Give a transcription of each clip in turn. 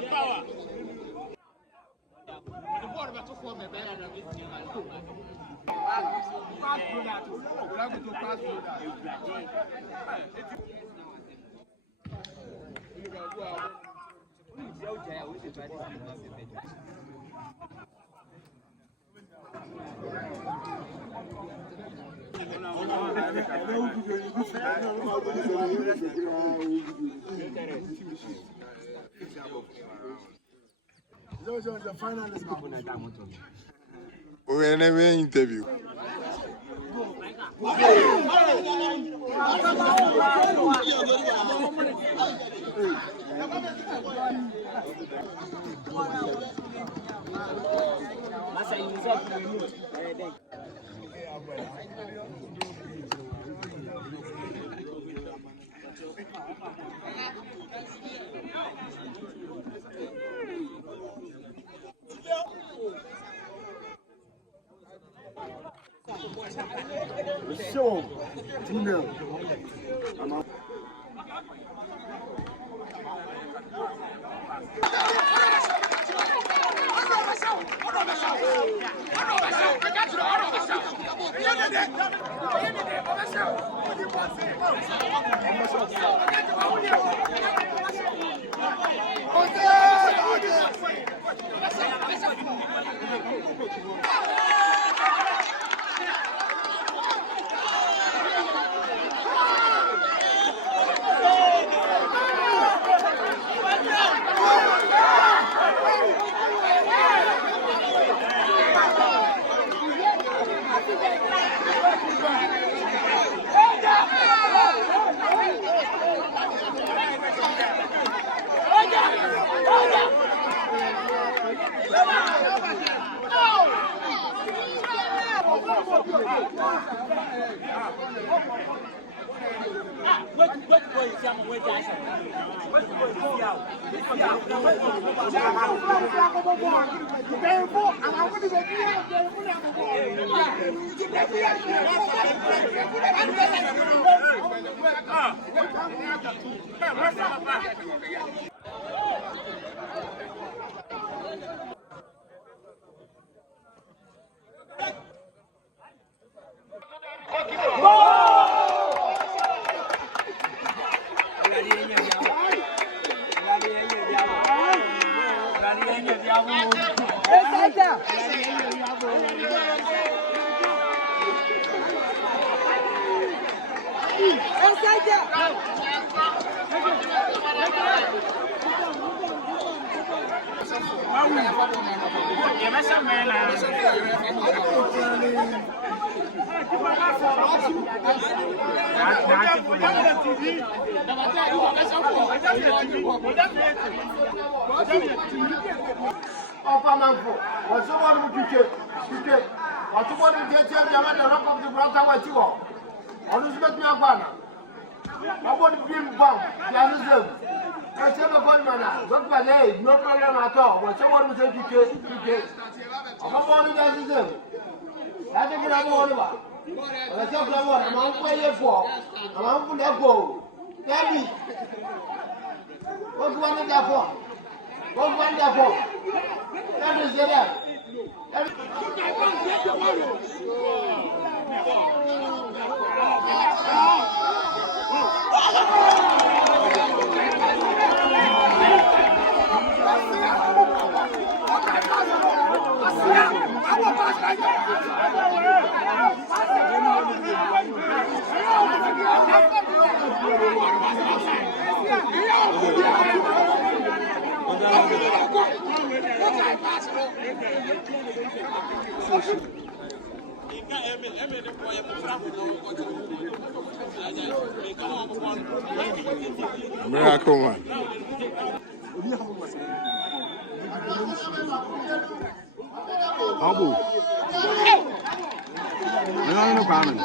Empower. The board of the form a better than this. Pass through that. We're going to pass through that. The finalist. We're in an interview. Show female. Manfo, was someone who picked or someone who gets the rock of the brother what you are. On this met me a banner. I want to be bound, Yazoo. I said, what by day, no problem at all. When someone who said you I'm not born as you. I think I'm all about. I said, I'm on way for. I'm on for that goal. Tell me. What one is that for? What one that for? That is the Miracle one. Abu. No problem.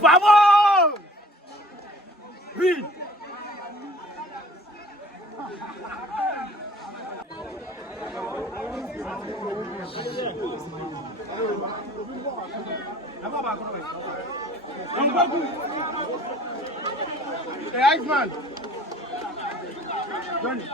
¡Vamos! ¡Sí! Hey, Iceman. Johnny.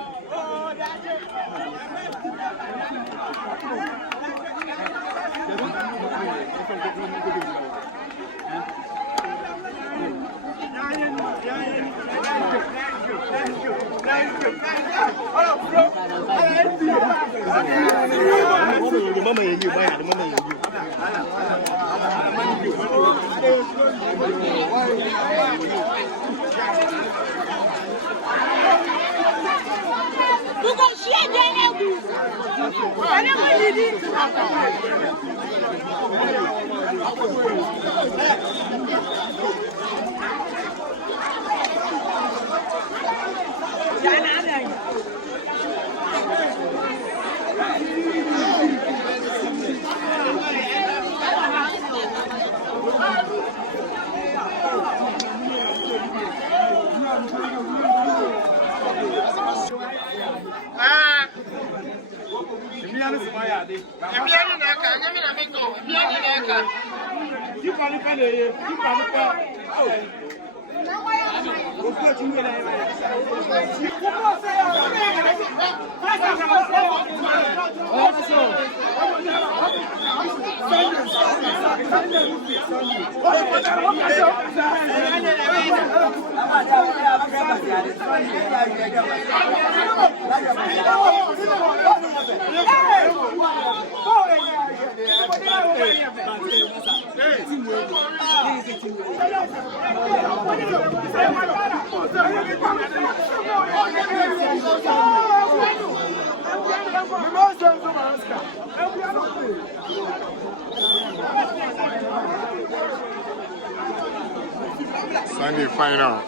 Sunday final.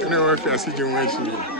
Anyway, if I see you when she.